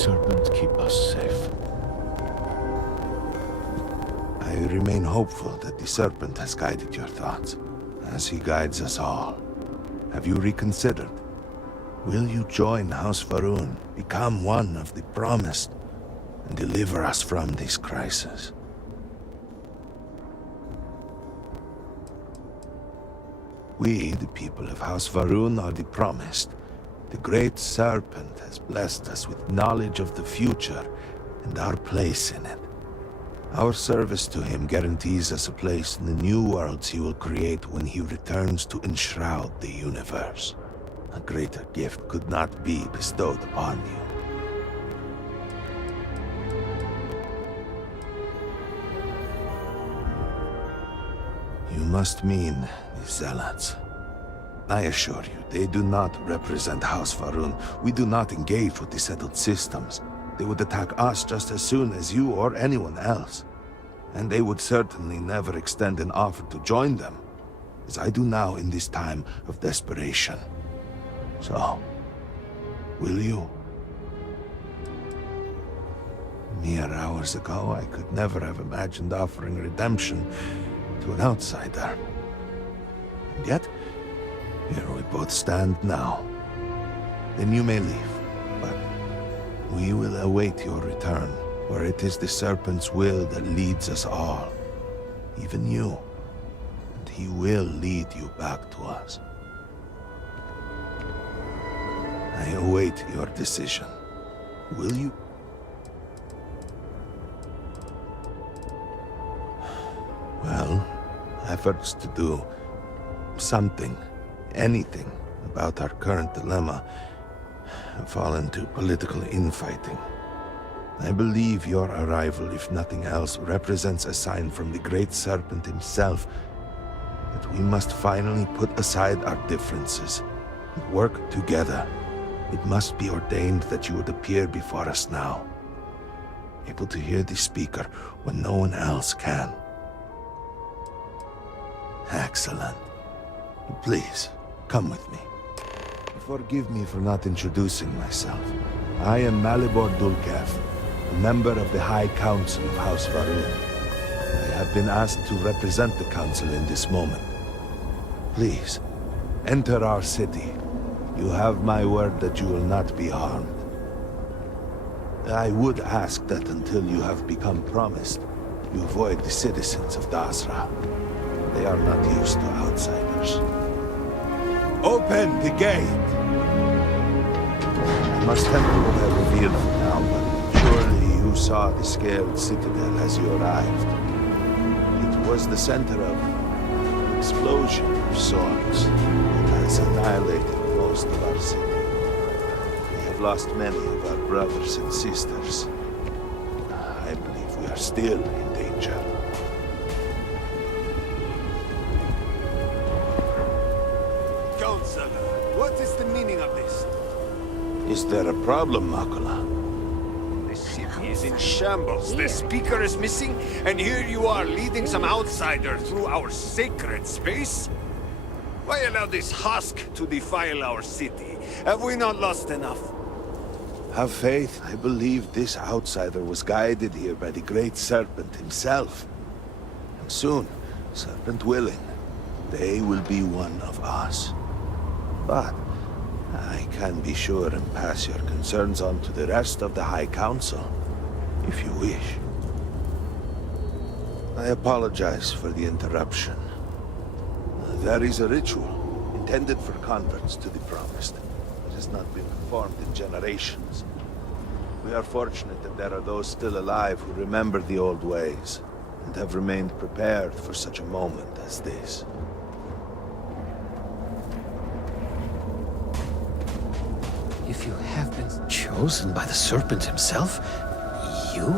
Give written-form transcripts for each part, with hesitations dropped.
Serpent keep us safe. I remain hopeful that the Serpent has guided your thoughts, as he guides us all. Have you reconsidered? Will you join House Va'ruun, become one of the promised, and deliver us from this crisis? We, the people of House Va'ruun, are the promised. The Great Serpent has blessed us with knowledge of the future and our place in it. Our service to him guarantees us a place in the new worlds he will create when he returns to enshroud the universe. A greater gift could not be bestowed upon you. You must mean the Zealots. I assure you, they do not represent House Va'ruun. We do not engage with the settled systems. They would attack us just as soon as you or anyone else. And they would certainly never extend an offer to join them, as I do now in this time of desperation. So, will you? Mere hours ago, I could never have imagined offering redemption to an outsider. And yet, here we both stand now. Then you may leave, but we will await your return, for it is the Serpent's will that leads us all, even you, and he will lead you back to us. I await your decision. Will you? Well, efforts to do something, anything, about our current dilemma have fallen to political infighting. I believe your arrival, if nothing else, represents a sign from the Great Serpent himself that we must finally put aside our differences and work together. It must be ordained that you would appear before us now, able to hear the speaker when no one else can. Excellent. Please, come with me. Forgive me for not introducing myself. I am Malibor Dulkef, a member of the High Council of House Va'ruun. I have been asked to represent the Council in this moment. Please, enter our city. You have my word that you will not be harmed. I would ask that until you have become promised, you avoid the citizens of Dasra. They are not used to outsiders. Open the gate! I must temper what I reveal for now, but surely you saw the scaled citadel as you arrived. It was the center of an explosion of sorts that has annihilated most of our city. We have lost many of our brothers and sisters. I believe we are still in danger. Counselor, what is the meaning of this? Is there a problem, Makula? The city is in shambles. The speaker is missing, and here you are leading some outsider through our sacred space? Why allow this husk to defile our city? Have we not lost enough? Have faith. I believe this outsider was guided here by the Great Serpent himself. And soon, Serpent willing, they will be one of us. But I can be sure and pass your concerns on to the rest of the High Council, if you wish. I apologize for the interruption. There is a ritual intended for converts to the Promised that has not been performed in generations. We are fortunate that there are those still alive who remember the old ways and have remained prepared for such a moment as this. If you have been chosen by the Serpent himself, you?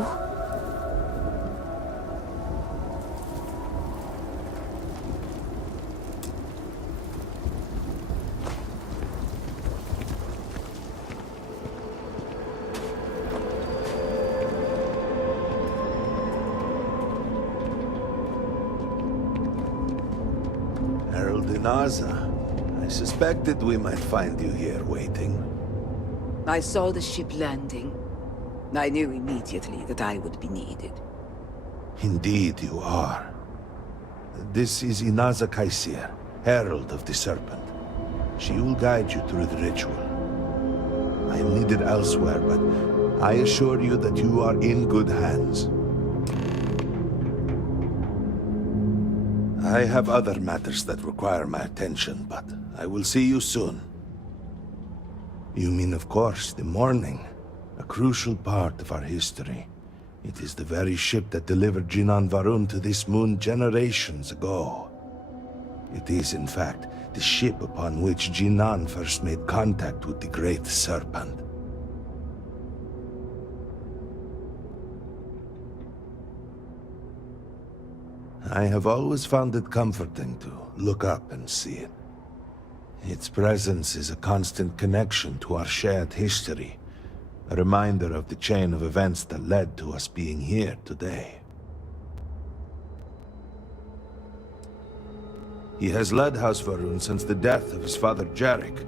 Herald Inaza, I suspected we might find you here waiting. I saw the ship landing. I knew immediately that I would be needed. Indeed you are. This is Inaza Kaisir, Herald of the Serpent. She will guide you through the ritual. I am needed elsewhere, but I assure you that you are in good hands. I have other matters that require my attention, but I will see you soon. You mean, of course, the morning. A crucial part of our history. It is the very ship that delivered Jinan Varun to this moon generations ago. It is, in fact, the ship upon which Jinan first made contact with the Great Serpent. I have always found it comforting to look up and see it. Its presence is a constant connection to our shared history. A reminder of the chain of events that led to us being here today. He has led House Varun since the death of his father Jarek.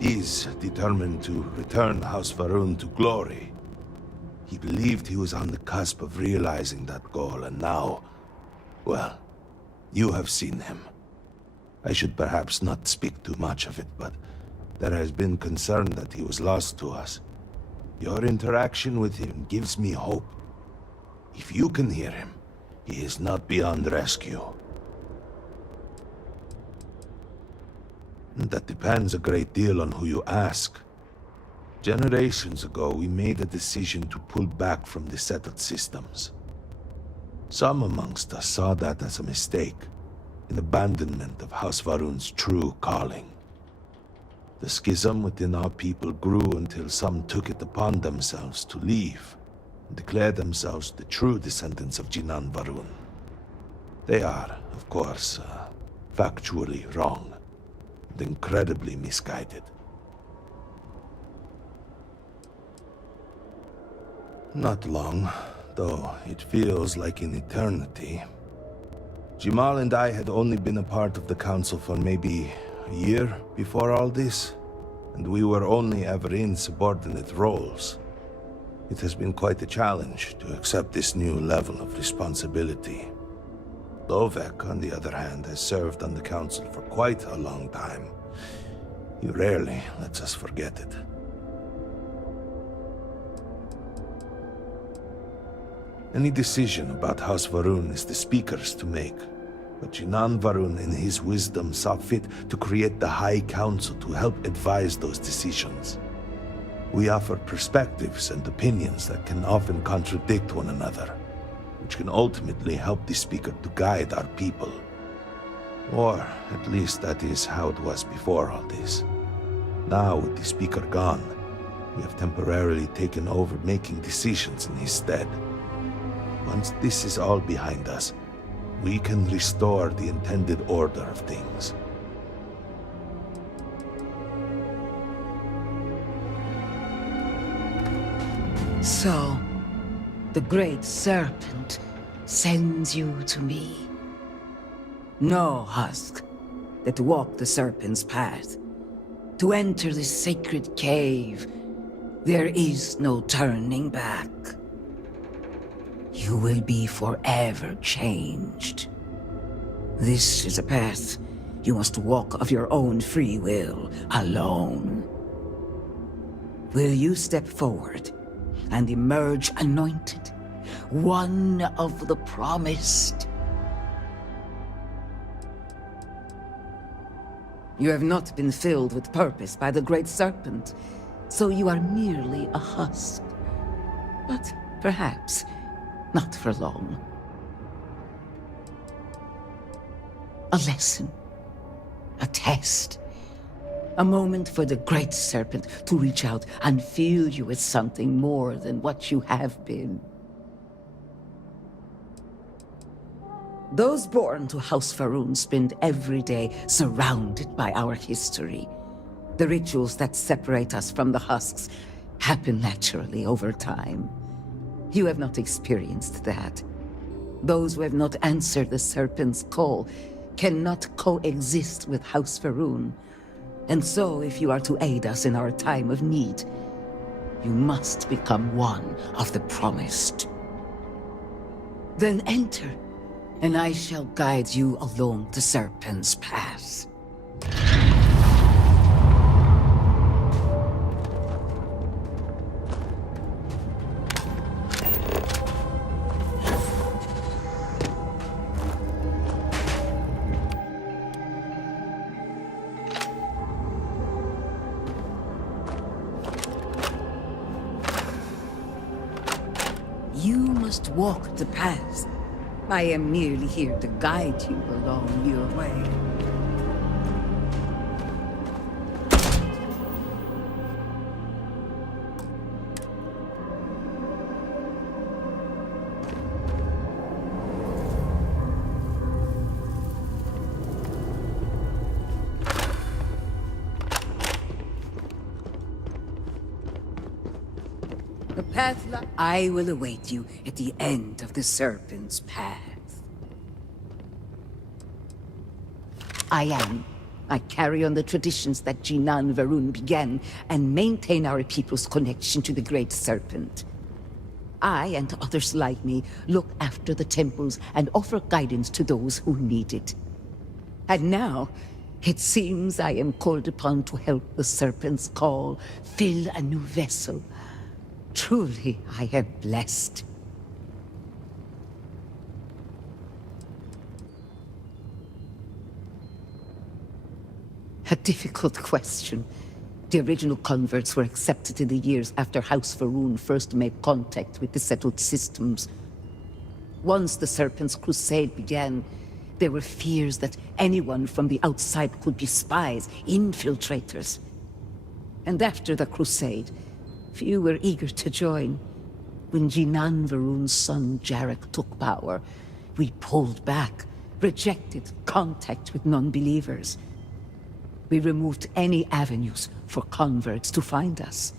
Is determined to return House Varun to glory. He believed he was on the cusp of realizing that goal, and now, well, you have seen him. I should perhaps not speak too much of it, but there has been concern that he was lost to us. Your interaction with him gives me hope. If you can hear him, he is not beyond rescue. That depends a great deal on who you ask. Generations ago, we made a decision to pull back from the settled systems. Some amongst us saw that as a mistake, an abandonment of House Varun's true calling. The schism within our people grew until some took it upon themselves to leave and declare themselves the true descendants of Jinan Varun. They are, of course, factually wrong and incredibly misguided. Not long, though it feels like an eternity. Jamal and I had only been a part of the council for maybe a year before all this, and we were only ever in subordinate roles. It has been quite a challenge to accept this new level of responsibility. Lovek, on the other hand, has served on the council for quite a long time. He rarely lets us forget it. Any decision about House Varun is the Speaker's to make. But Jinan Varun, in his wisdom, saw fit to create the High Council to help advise those decisions. We offer perspectives and opinions that can often contradict one another, which can ultimately help the Speaker to guide our people. Or, at least that is how it was before all this. Now, with the Speaker gone, we have temporarily taken over making decisions in his stead. Once this is all behind us, we can restore the intended order of things. So, the Great Serpent sends you to me. No husk that walk the Serpent's path. To enter this sacred cave, there is no turning back. You will be forever changed. This is a path you must walk of your own free will, alone. Will you step forward and emerge anointed, one of the promised? You have not been filled with purpose by the Great Serpent, so you are merely a husk. But perhaps not for long. A lesson, a test, a moment for the Great Serpent to reach out and fill you with something more than what you have been. Those born to House Varun spend every day surrounded by our history. The rituals that separate us from the husks happen naturally over time. You have not experienced that. Those who have not answered the Serpent's call cannot coexist with House Varun. And so, if you are to aid us in our time of need, You must become one of the promised. Then enter, and I shall guide you along the Serpent's path. You must walk the path. I am merely here to guide you along your way. The path I will await you at the end of the Serpent's path. I carry on the traditions that Jinan Varun began and maintain our people's connection to the Great Serpent. I and others like me look after the temples and offer guidance to those who need it. And now, it seems I am called upon to help the Serpent's call fill a new vessel. Truly, I am blessed. A difficult question. The original converts were accepted in the years after House Varun first made contact with the settled systems. Once the Serpent's crusade began, there were fears that anyone from the outside could be spies, infiltrators. And after the crusade, few were eager to join. When Jinan Varun's son Jarek took power, we pulled back, rejected contact with non-believers. We removed any avenues for converts to find us.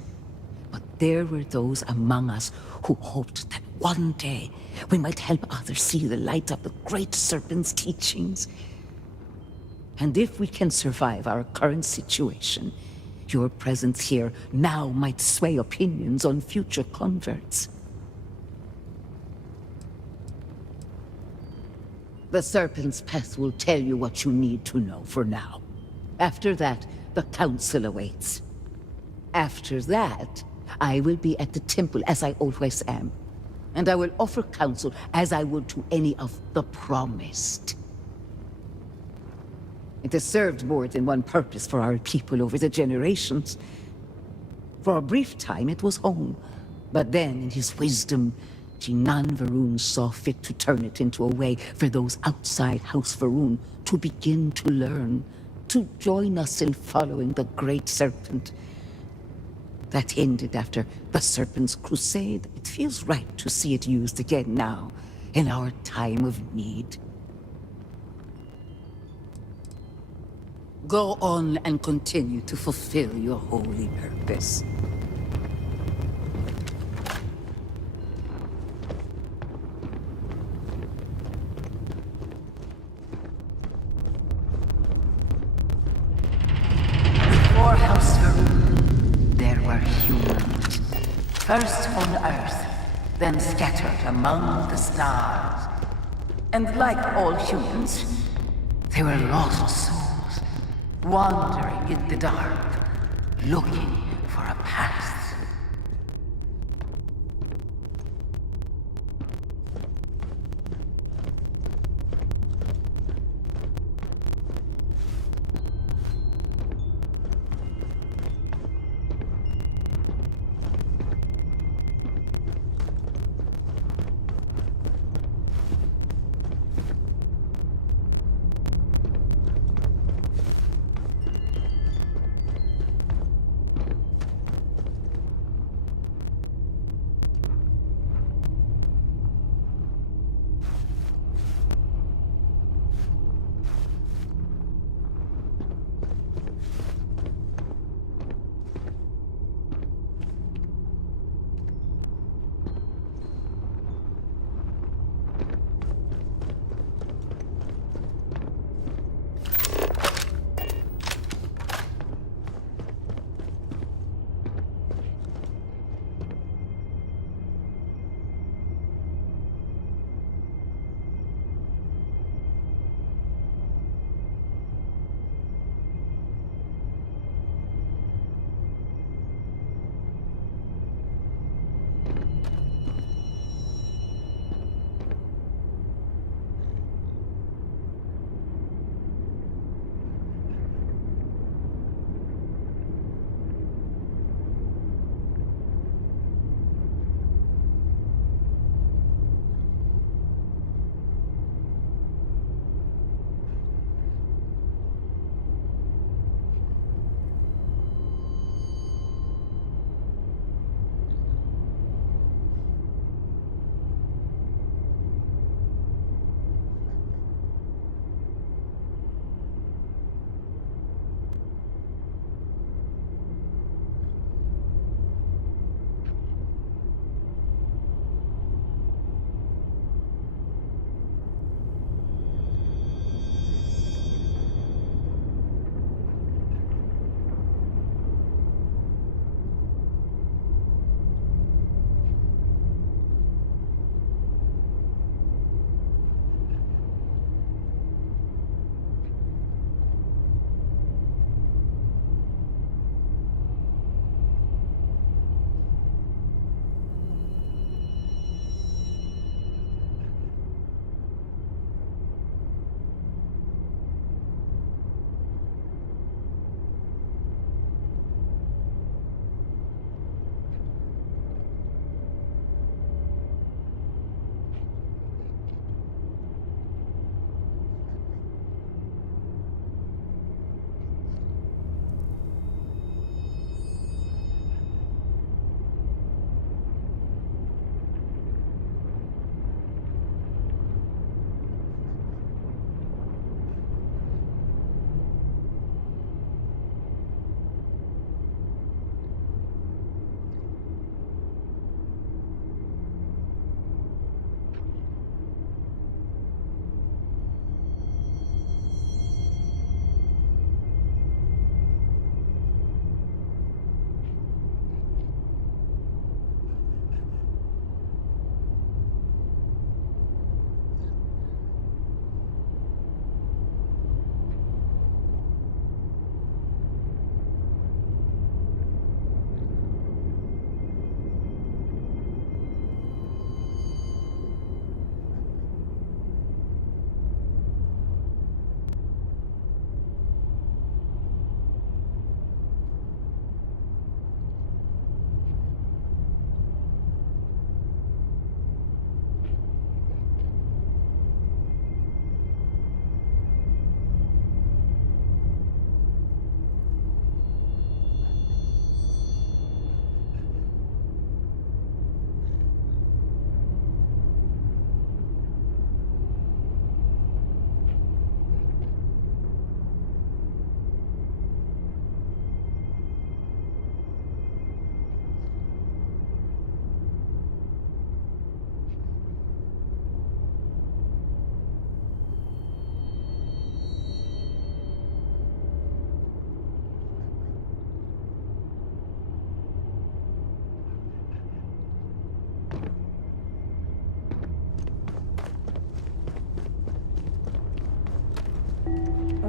But there were those among us who hoped that one day we might help others see the light of the Great Serpent's teachings. And if we can survive our current situation, your presence here now might sway opinions on future converts. The Serpent's Path will tell you what you need to know for now. After that, the Council awaits. After that, I will be at the temple as I always am. And I will offer counsel as I would to any of the promised. It has served more than one purpose for our people over the generations. For a brief time, it was home. But then, in his wisdom, Jinan Varun saw fit to turn it into a way for those outside House Varun to begin to learn, to join us in following the Great Serpent. That ended after the Serpent's crusade. It feels right to see it used again now, in our time of need. Go on and continue to fulfill your holy purpose. Before House Varun, there were humans. First on Earth, then scattered among the stars. And like all humans, they were lost souls. Wandering in the dark, looking for a path.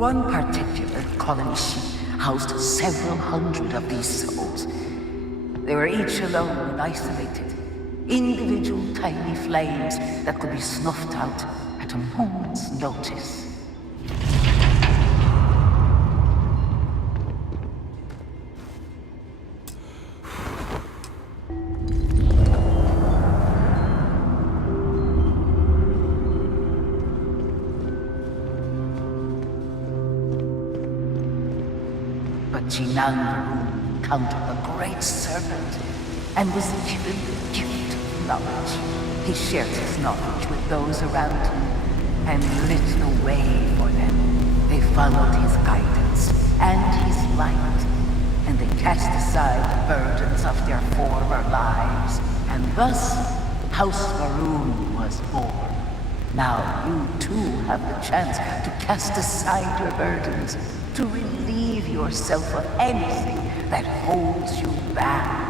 One particular colony ship housed several hundred of these souls. They were each alone and isolated, individual tiny flames that could be snuffed out at a moment's notice. But Jinan Varun encountered the great serpent and was given the gift of knowledge. He shared his knowledge with those around him and lit the way for them. They followed his guidance and his light, and they cast aside the burdens of their former lives. And thus, House Varun was born. Now you too have the chance to cast aside your burdens, to relieve yourself of anything that holds you back.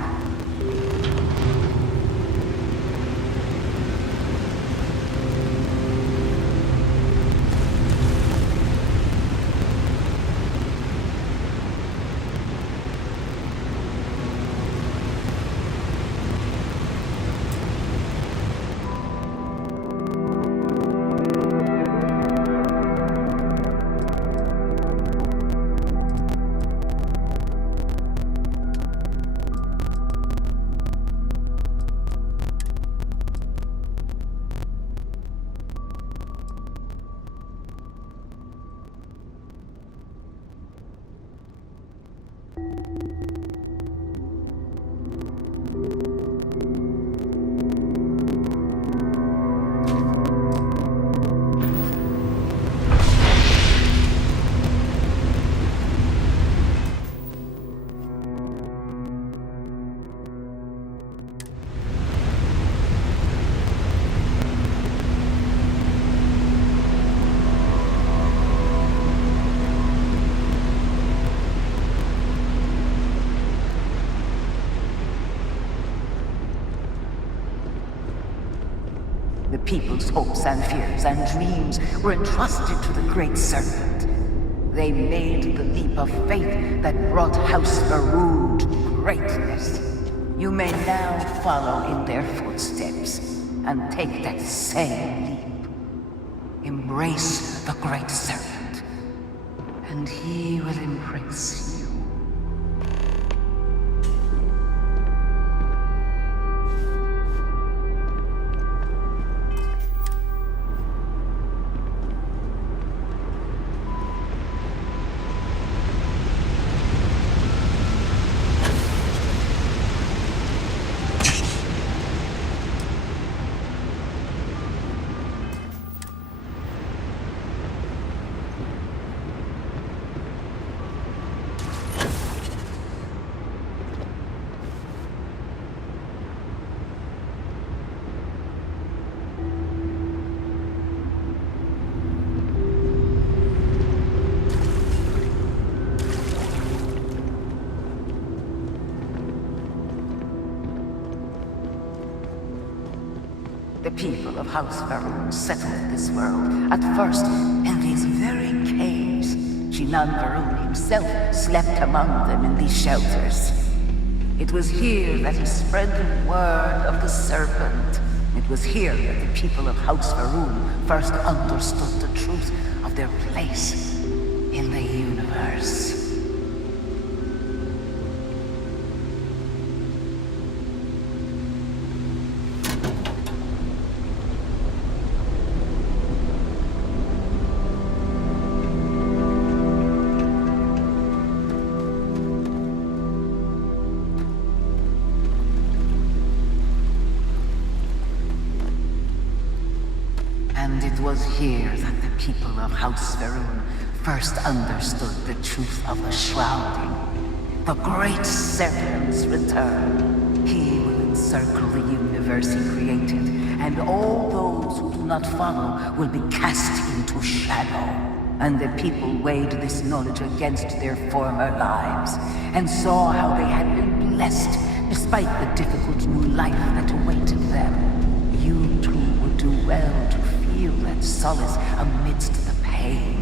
The people's hopes and fears and dreams were entrusted to the Great Serpent. They made the leap of faith that brought House Varun to greatness. You may now follow in their footsteps and take that same leap. Embrace the Great Serpent, and he will embrace you. The people of House Varun settled this world, at first in these very caves. Jinan Varun himself slept among them in these shelters. It was here that he spread the word of the serpent. It was here that the people of House Varun first understood the truth of their place in the universe. And it was here that the people of House Varun first understood the truth of the shrouding. The Great Serpent's return. He will encircle the universe he created, and all those who do not follow will be cast into shadow. And the people weighed this knowledge against their former lives, and saw how they had been blessed despite the difficult new life that awaited them. You too would do well to feel that solace amidst the pain.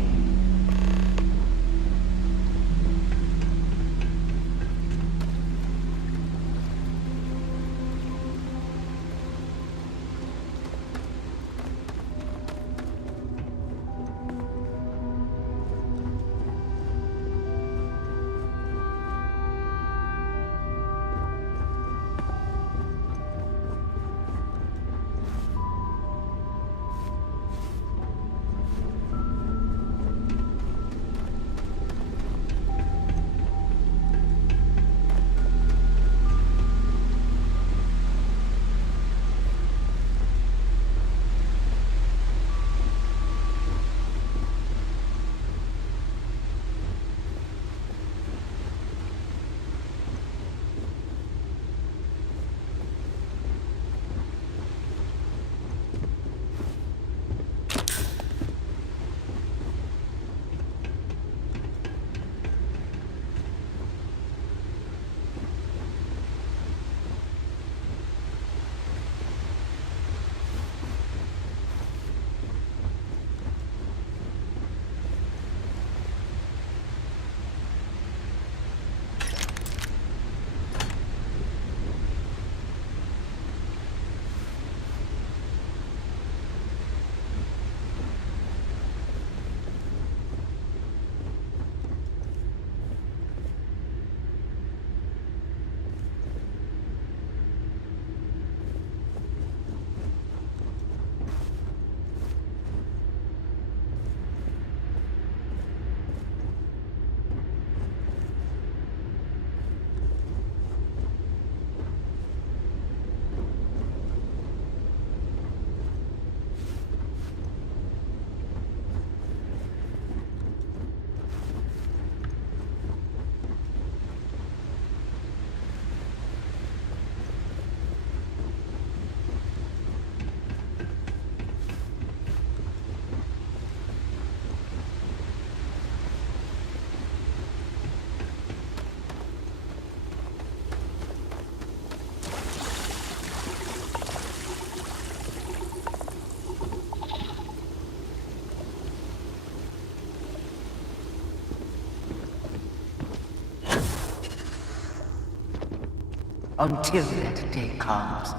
Until that day comes,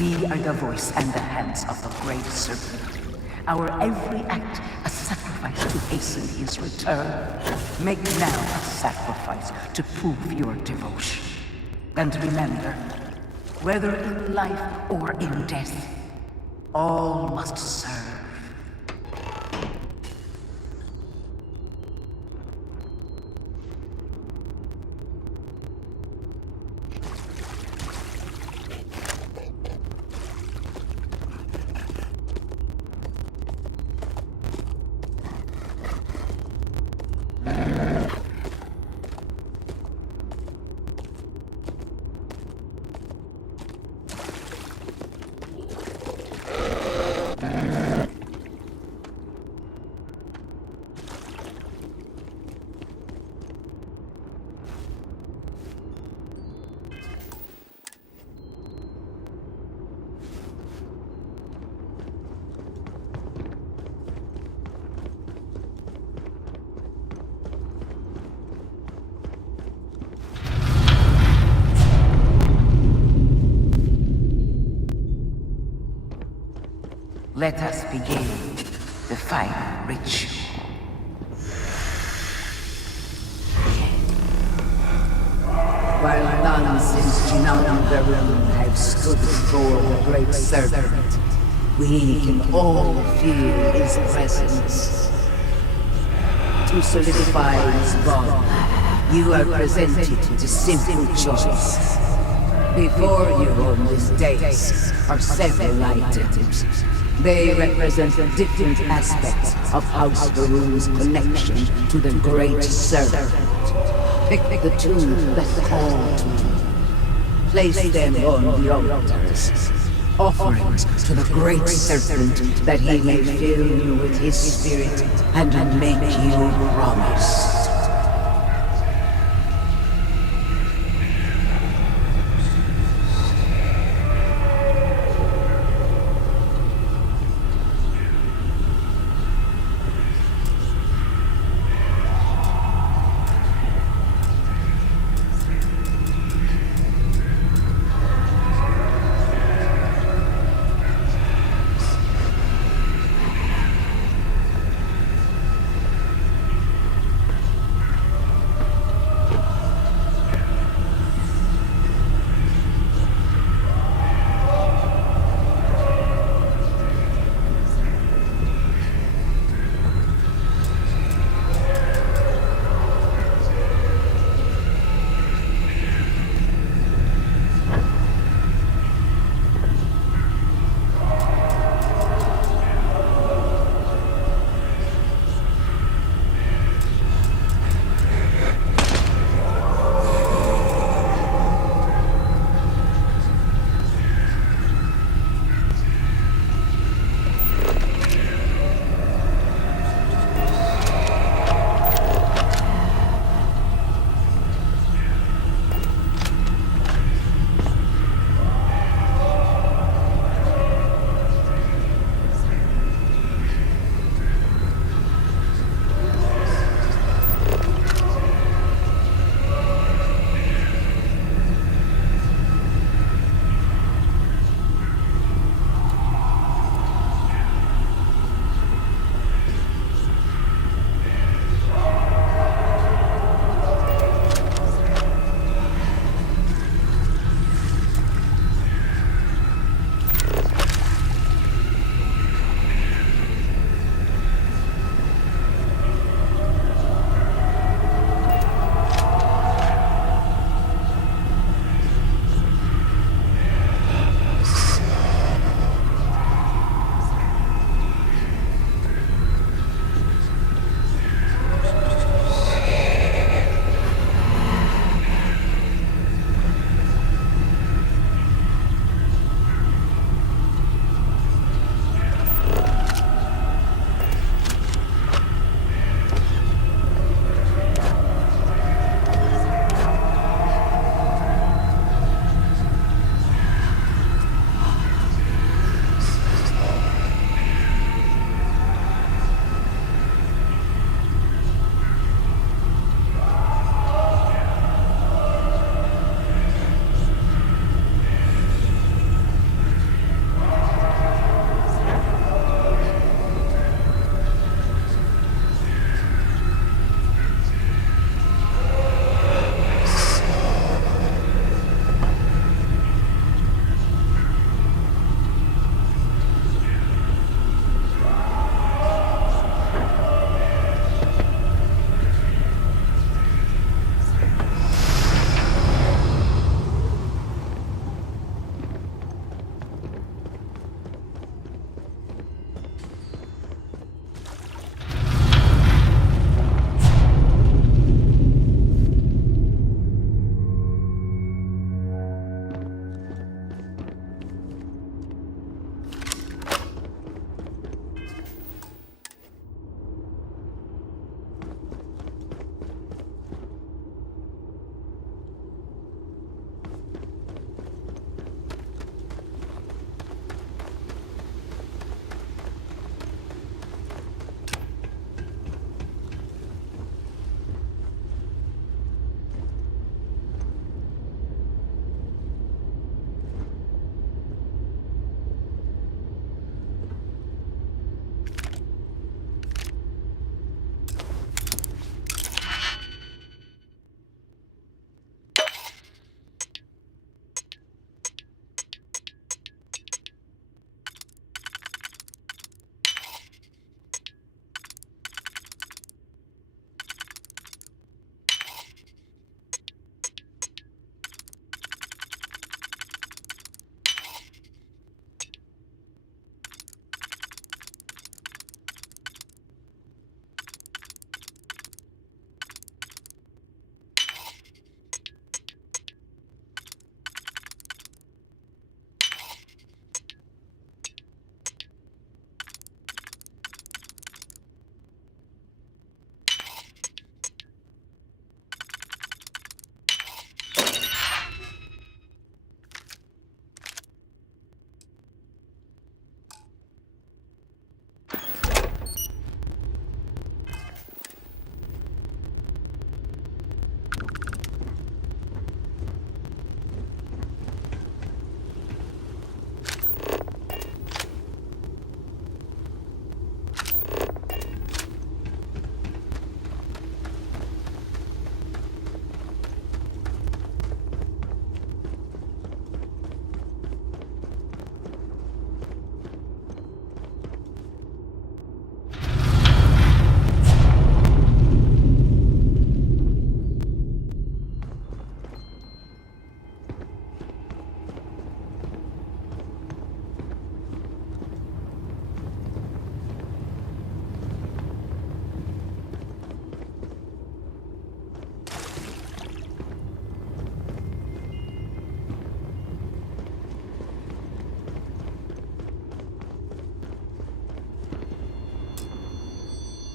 we are the voice and the hands of the Great Serpent. Our every act a sacrifice to hasten his return. Make now a sacrifice to prove your devotion. And remember, whether in life or in death, all must serve. Let us begin the final ritual. While none since Genonverum have stood before the Great Serpent, we can all feel his presence. To solidify his bond, you are presented with a simple choice. Before you on this dais are several items. They represent different aspects of House Varun's connection to the Great Serpent. Pick the two that call to you. Place them on the altars. Offerings to the Great Serpent that he may fill you with his spirit and make you promise.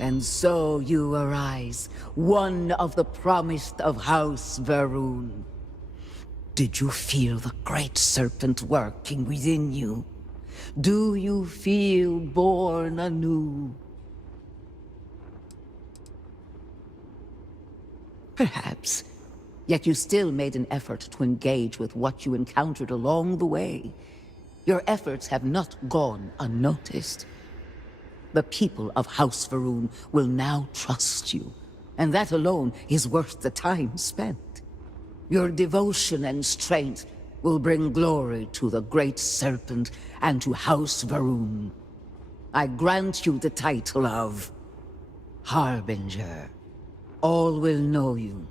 And so you arise, one of the promised of House Varun. Did you feel the great serpent working within you? Do you feel born anew? Perhaps. Yet you still made an effort to engage with what you encountered along the way. Your efforts have not gone unnoticed. The people of House Varun will now trust you, and that alone is worth the time spent. Your devotion and strength will bring glory to the Great Serpent and to House Varun. I grant you the title of Harbinger. All will know you.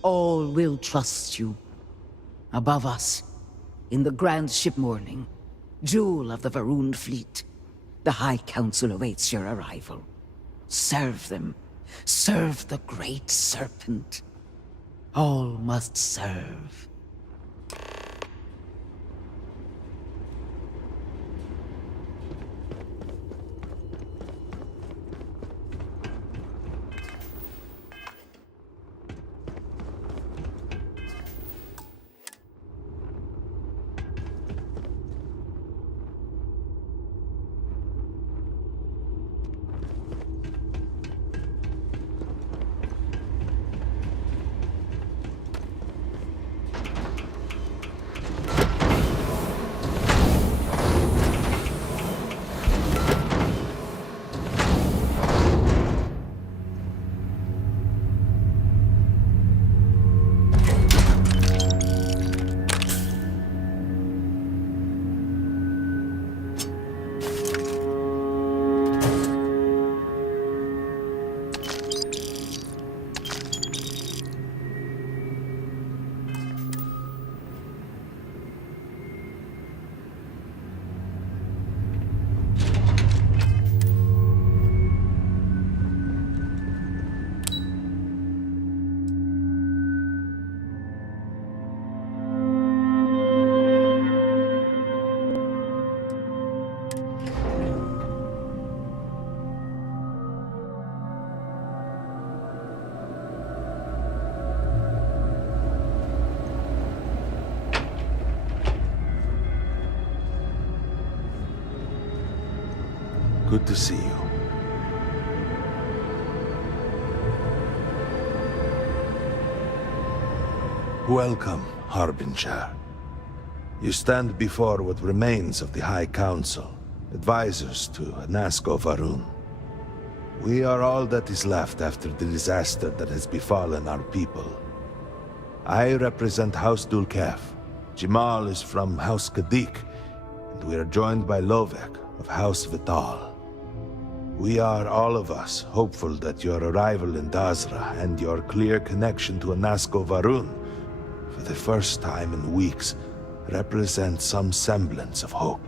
All will trust you. Above us, in the grand ship morning, jewel of the Varun fleet, the High Council awaits your arrival. Serve them. Serve the Great Serpent. All must serve. Good to see you. Welcome, Harbinger. You stand before what remains of the High Council, advisors to Nasco Varun. We are all that is left after the disaster that has befallen our people. I represent House Dulkef. Jamal is from House Kadik, and we are joined by Lovek of House Vital. We are, all of us, hopeful that your arrival in Dazra and your clear connection to Nasco Varun, for the first time in weeks, represent some semblance of hope.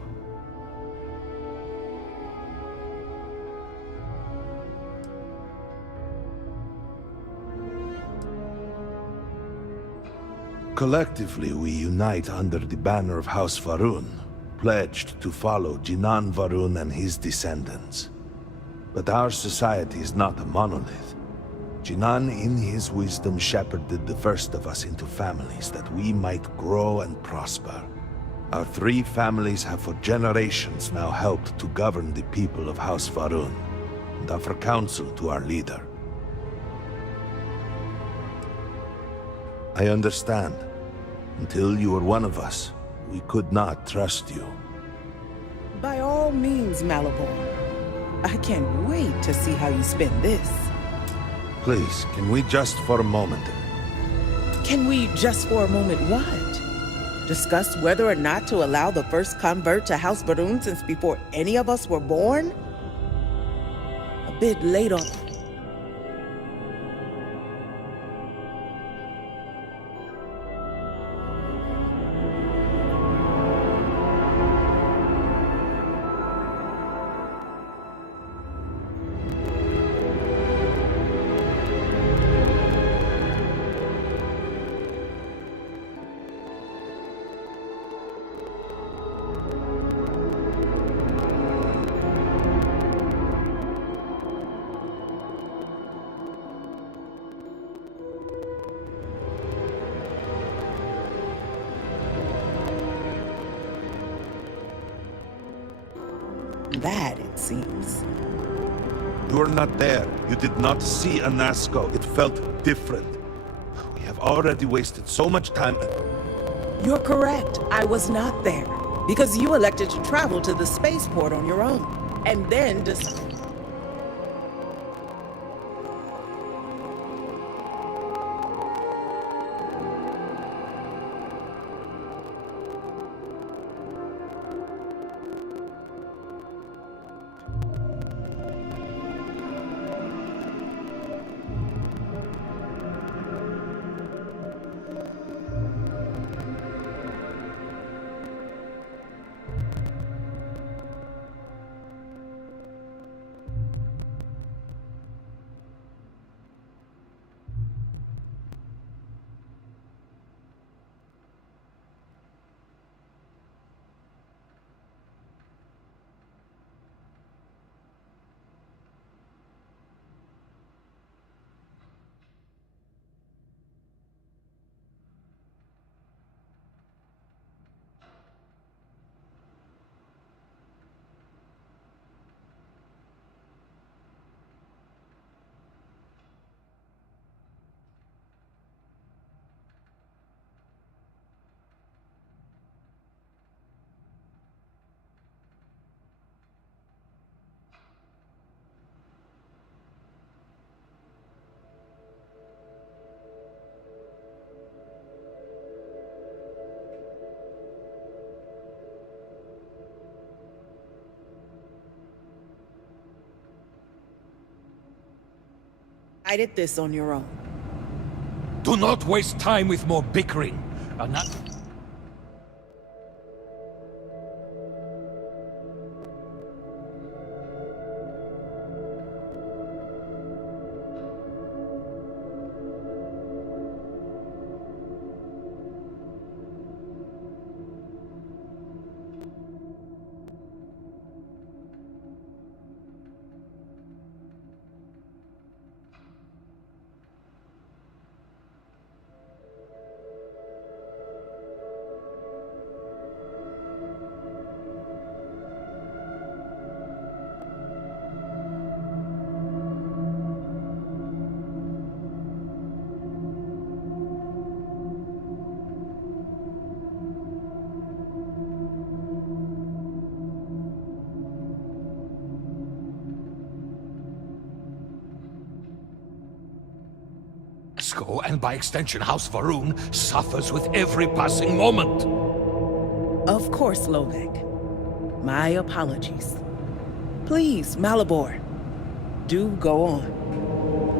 Collectively, we unite under the banner of House Varun, pledged to follow Jinan Varun and his descendants. But our society is not a monolith. Jinan, in his wisdom, shepherded the first of us into families that we might grow and prosper. Our three families have for generations now helped to govern the people of House Varun, and offer counsel to our leader. I understand. Until you were one of us, we could not trust you. By all means, Malibor. I can't wait to see how you spend this. Please, can we just for a moment... Can we just for a moment what? Discuss whether or not to allow the first convert to House Varun since before any of us were born? A bit late on... than that, it seems. You were not there. You did not see Anasco. It felt different. We have already wasted so much time. You're correct. I was not there. Because you elected to travel to the spaceport on your own. And then decided this on your own. Do not waste time with more bickering. And by extension, House Varun suffers with every passing moment. Of course, Lovek. My apologies. Please, Malibor, do go on.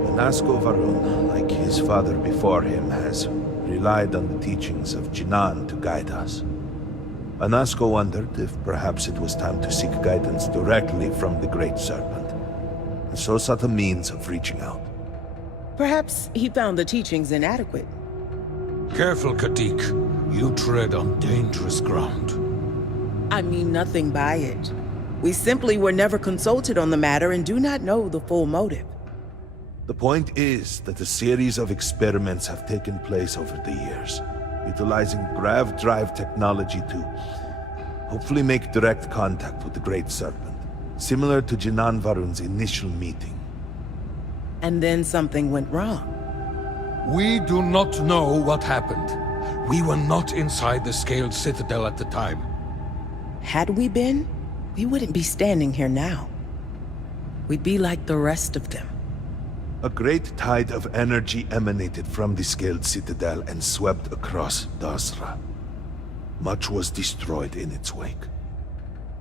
Anasco Varun, like his father before him, has relied on the teachings of Jinan to guide us. Anasco wondered if perhaps it was time to seek guidance directly from the Great Serpent, and so sought a means of reaching out. Perhaps he found the teachings inadequate. Careful, Kadik. You tread on dangerous ground. I mean nothing by it. We simply were never consulted on the matter and do not know the full motive. The point is that a series of experiments have taken place over the years, utilizing grav drive technology to hopefully make direct contact with the Great Serpent, similar to Jinan Varun's initial meeting. And then something went wrong. We do not know what happened. We were not inside the Scaled Citadel at the time. Had we been, we wouldn't be standing here now. We'd be like the rest of them. A great tide of energy emanated from the Scaled Citadel and swept across Dasra. Much was destroyed in its wake.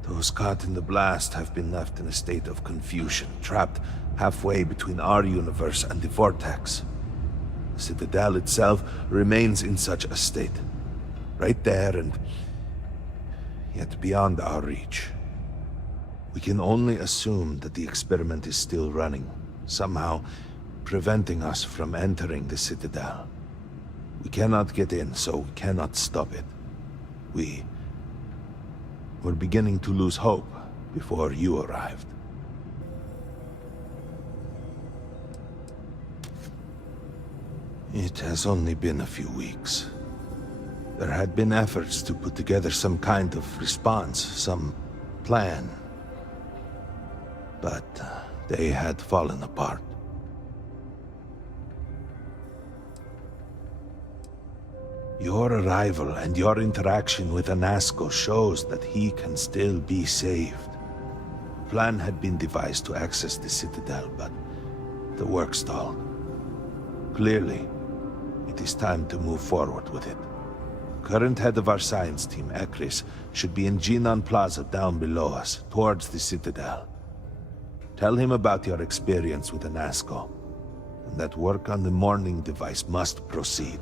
Those caught in the blast have been left in a state of confusion, trapped halfway between our universe and the Vortex. The Citadel itself remains in such a state. Right there and yet beyond our reach. We can only assume that the experiment is still running, somehow preventing us from entering the Citadel. We cannot get in, so we cannot stop it. We're beginning to lose hope before you arrived. It has only been a few weeks. There had been efforts to put together some kind of response, some plan. but they had fallen apart. Your arrival and your interaction with Anasco shows that he can still be saved. A plan had been devised to access the Citadel, but the work stalled. Clearly, it is time to move forward with it. Current head of our science team, Ekris, should be in Jinan Plaza down below us, towards the Citadel. Tell him about your experience with Anasco, and that work on the morning device must proceed.